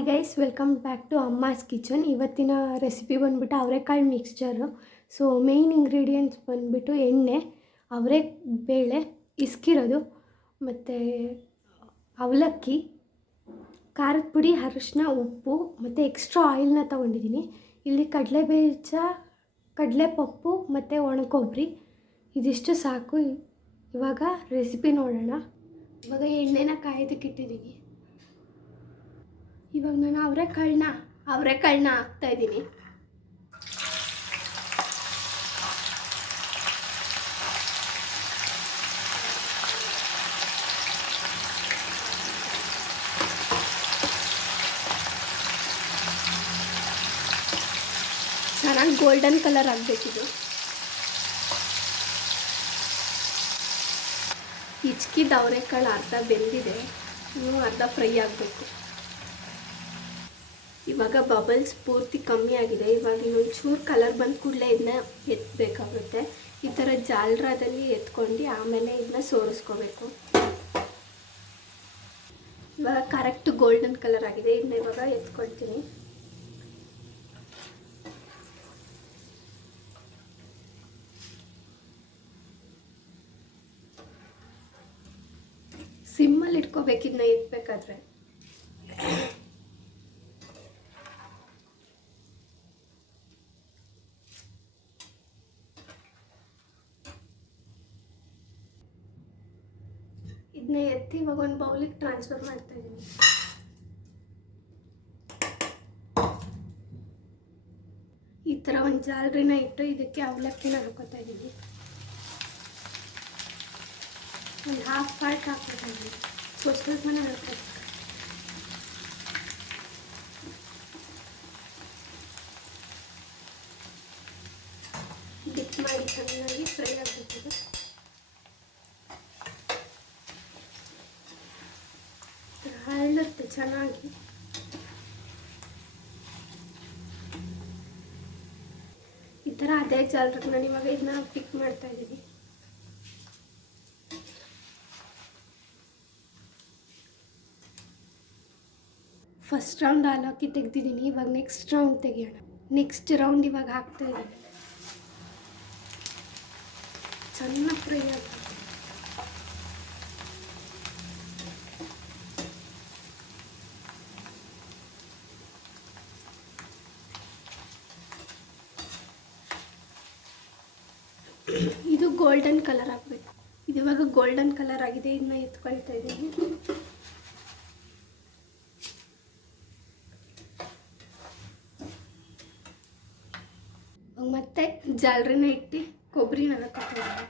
Hi guys, welcome back to Amma's kitchen. ಇವತ್ತಿನ recipe ಬಂದುಬಿಟ್ಟು ಅವರೆಕಾಳು ಮಿಕ್ಸ್ಚರು. ಸೊ ಮೇಯ್ನ್ ಇಂಗ್ರೀಡಿಯೆಂಟ್ಸ್ ಬಂದುಬಿಟ್ಟು ಎಣ್ಣೆ, ಅವರೇ ಬೇಳೆ ಇಸ್ಕಿರೋದು, ಮತ್ತು ಅವಲಕ್ಕಿ, ಖಾರದ ಪುಡಿ, ಅರಿಶಿನ, ಉಪ್ಪು ಮತ್ತು ಎಕ್ಸ್ಟ್ರಾ ಆಯಿಲ್ನ ತೊಗೊಂಡಿದ್ದೀನಿ. ಇಲ್ಲಿ ಕಡಲೆಬೀಜ, ಕಡಲೆಪಪ್ಪು ಮತ್ತು ಒಣಕೊಬ್ಬರಿ ಇದಿಷ್ಟು ಸಾಕು. ಇವಾಗ ರೆಸಿಪಿ ನೋಡೋಣ. ಇವಾಗ ಎಣ್ಣೆನ ಕಾಯೋದಕ್ಕಿಟ್ಟಿದ್ದೀನಿ. ಇವಾಗ ನಾನು ಅವರೆಕಾಳನ್ನ ಹಾಕ್ತಾಯಿದ್ದೀನಿ. ಚೆನ್ನಾಗಿ ಗೋಲ್ಡನ್ ಕಲರ್ ಆಗಬೇಕಿದು. ಹಿಚ್ಕಿದ ಅವರೆಕಾಳು ಅರ್ಧ ಬೆಂದಿದೆ, ಇನ್ನೂ ಅರ್ಧ ಫ್ರೈ ಆಗಬೇಕು. ಇವಾಗ ಬಬಲ್ಸ್ ಪೂರ್ತಿ ಕಮ್ಮಿ ಆಗಿದೆ. ಇವಾಗ ಇನ್ನೊಂಚೂರು ಕಲರ್ ಬಂದ ಕೂಡಲೇ ಇದನ್ನ ಎತ್ತಬೇಕಾಗುತ್ತೆ. ಈ ಥರ ಜಾಲರದಲ್ಲಿ ಎತ್ಕೊಂಡು ಆಮೇಲೆ ಇದನ್ನ ಸೋರಿಸ್ಕೋಬೇಕು. ಇವಾಗ ಕರೆಕ್ಟ್ ಗೋಲ್ಡನ್ ಕಲರ್ ಆಗಿದೆ. ಇದನ್ನ ಇವಾಗ ಎತ್ಕೊಳ್ತೀನಿ. ಸಿಮ್ಮಲ್ಲಿ ಇಟ್ಕೋಬೇಕು ಇದನ್ನ ಎತ್ತಬೇಕಾದ್ರೆ. ಇದನ್ನ ಎತ್ತಿ ಇವಾಗ ಒಂದು ಬೌಲಿಗೆ ಟ್ರಾನ್ಸ್ಫರ್ ಮಾಡ್ತಾ ಇದ್ದೀನಿ. ಈ ಥರ ಒಂದು ಜಾಲರಿನ ಇಟ್ಟು ಇದಕ್ಕೆ ಅವಲಕ್ಕಿನ ಹಾಕೋತಾ ಇದ್ದೀನಿ. ಒಂದು ಹಾಫ್ ಪಾರ್ಟ್ ಹಾಕ್ತಾ ಇದ್ದೀನಿ. ಸ್ವಲ್ಪ ಹಾಕೋಬೇಕು. ಡಿಪ್ ಮಾಡಿ ಚೆನ್ನಾಗಿ ಫ್ರೈ ಆಗಬೇಕು. ಹರಳುತ್ತೆ ಚೆನ್ನಾಗಿ. ಈ ಥರ ಅದೇ ಜಾಲರಿಗೆ ನಾನು ಇವಾಗ ಇದನ್ನ ಪಿಕ್ ಮಾಡ್ತಾ ಇದ್ದೀನಿ. ಫಸ್ಟ್ ರೌಂಡ್ ಅವಲಕ್ಕಿ ತೆಗ್ದಿದ್ದೀನಿ. ಇವಾಗ ನೆಕ್ಸ್ಟ್ ರೌಂಡ್ ತೆಗಿಯೋಣ. ನೆಕ್ಸ್ಟ್ ರೌಂಡ್ ಇವಾಗ ಹಾಕ್ತಾ ಇದ್ದೀನಿ. ಚೆನ್ನಾಗಿ ಫ್ರೈ ಆಗಬೇಕು. ಇದು ಗೋಲ್ಡನ್ ಕಲರ್ ಆಗಬೇಕು. ಇದು ಇವಾಗ ಗೋಲ್ಡನ್ ಕಲರ್ ಆಗಿದೆ. ಇದನ್ನ ಎತ್ಕೊಳ್ತಾ ಇದ್ದೀನಿ. ಮತ್ತೆ ಜಾಲರಿನ ಇಟ್ಟು ಕೊಬ್ಬರಿನ ಹಾಕ್ತೀನಿ.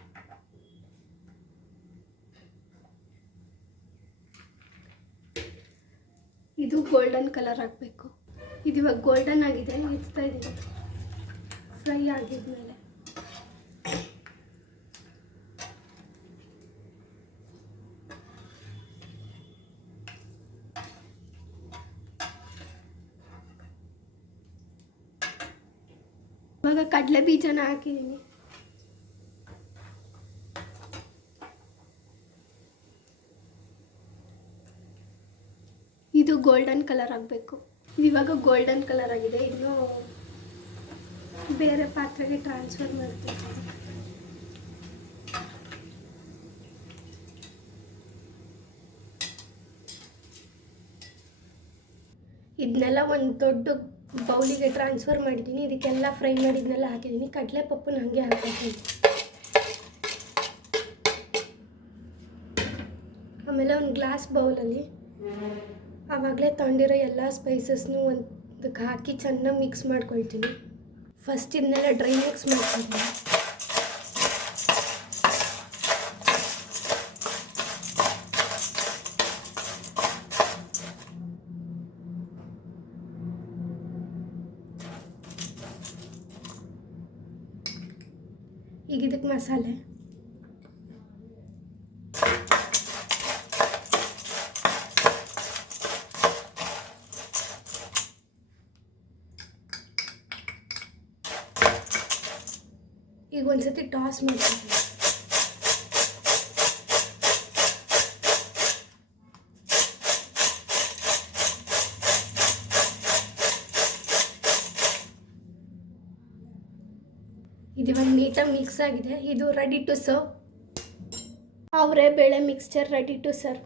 ಇದು ಗೋಲ್ಡನ್ ಕಲರ್ ಆಗಬೇಕು. ಇದು ಇವಾಗ ಗೋಲ್ಡನ್ ಆಗಿದೆ. ಎತ್ತಾ ಇದ್ದೀನಿ ಫ್ರೈ ಆಗಿದ್ಮೇಲೆ. ಇವಾಗ ಕಡಲೆ ಬೀಜನ ಹಾಕಿದ್ದೀನಿ. ಇದು ಗೋಲ್ಡನ್ ಕಲರ್ ಆಗಬೇಕು. ಇದು ಇವಾಗ ಗೋಲ್ಡನ್ ಕಲರ್ ಆಗಿದೆ. ಇನ್ನು ಬೇರೆ ಪಾತ್ರೆಗೆ ಟ್ರಾನ್ಸ್ಫರ್ ಮಾಡ್ತೀನಿ. ಇದನ್ನೆಲ್ಲ ಒಂದು ದೊಡ್ಡ ಬೌಲಿಗೆ ಟ್ರಾನ್ಸ್ಫರ್ ಮಾಡಿದ್ದೀನಿ. ಇದಕ್ಕೆಲ್ಲ ಫ್ರೈ ಮಾಡಿದ್ನೆಲ್ಲ ಹಾಕಿದ್ದೀನಿ. ಕಡಲೆಪಪ್ಪು ನನಗೆ ಹಾಕಿದ್ದೀನಿ. ಆಮೇಲೆ ಒಂದು ಗ್ಲಾಸ್ ಬೌಲಲ್ಲಿ ಆವಾಗಲೇ ತೊಗೊಂಡಿರೋ ಎಲ್ಲ ಸ್ಪೈಸಸ್ನು ಒಂದಕ್ಕೆ ಹಾಕಿ ಚೆನ್ನಾಗಿ ಮಿಕ್ಸ್ ಮಾಡ್ಕೊಳ್ತೀನಿ. ಫಸ್ಟ್ ಇದನ್ನೆಲ್ಲ ಡ್ರೈ ಮಿಕ್ಸ್ ಮಾಡ್ತೀನಿ. ಈಗ ಇದಕ್ಕೆ ಮಸಾಲೆ. ಈಗ ಒಂದ್ಸತಿ ಟಾಸ್ ಮಾಡ್ತೀನಿ. ಇದು ಇವಾಗ ನೀಟಾಗಿ ಮಿಕ್ಸ್ ಆಗಿದೆ. ಇದು ರೆಡಿ ಟು ಸರ್ವ್. ಅವರೇ ಬೇಳೆ ಮಿಕ್ಸ್ಚರ್ ರೆಡಿ ಟು ಸರ್ವ್.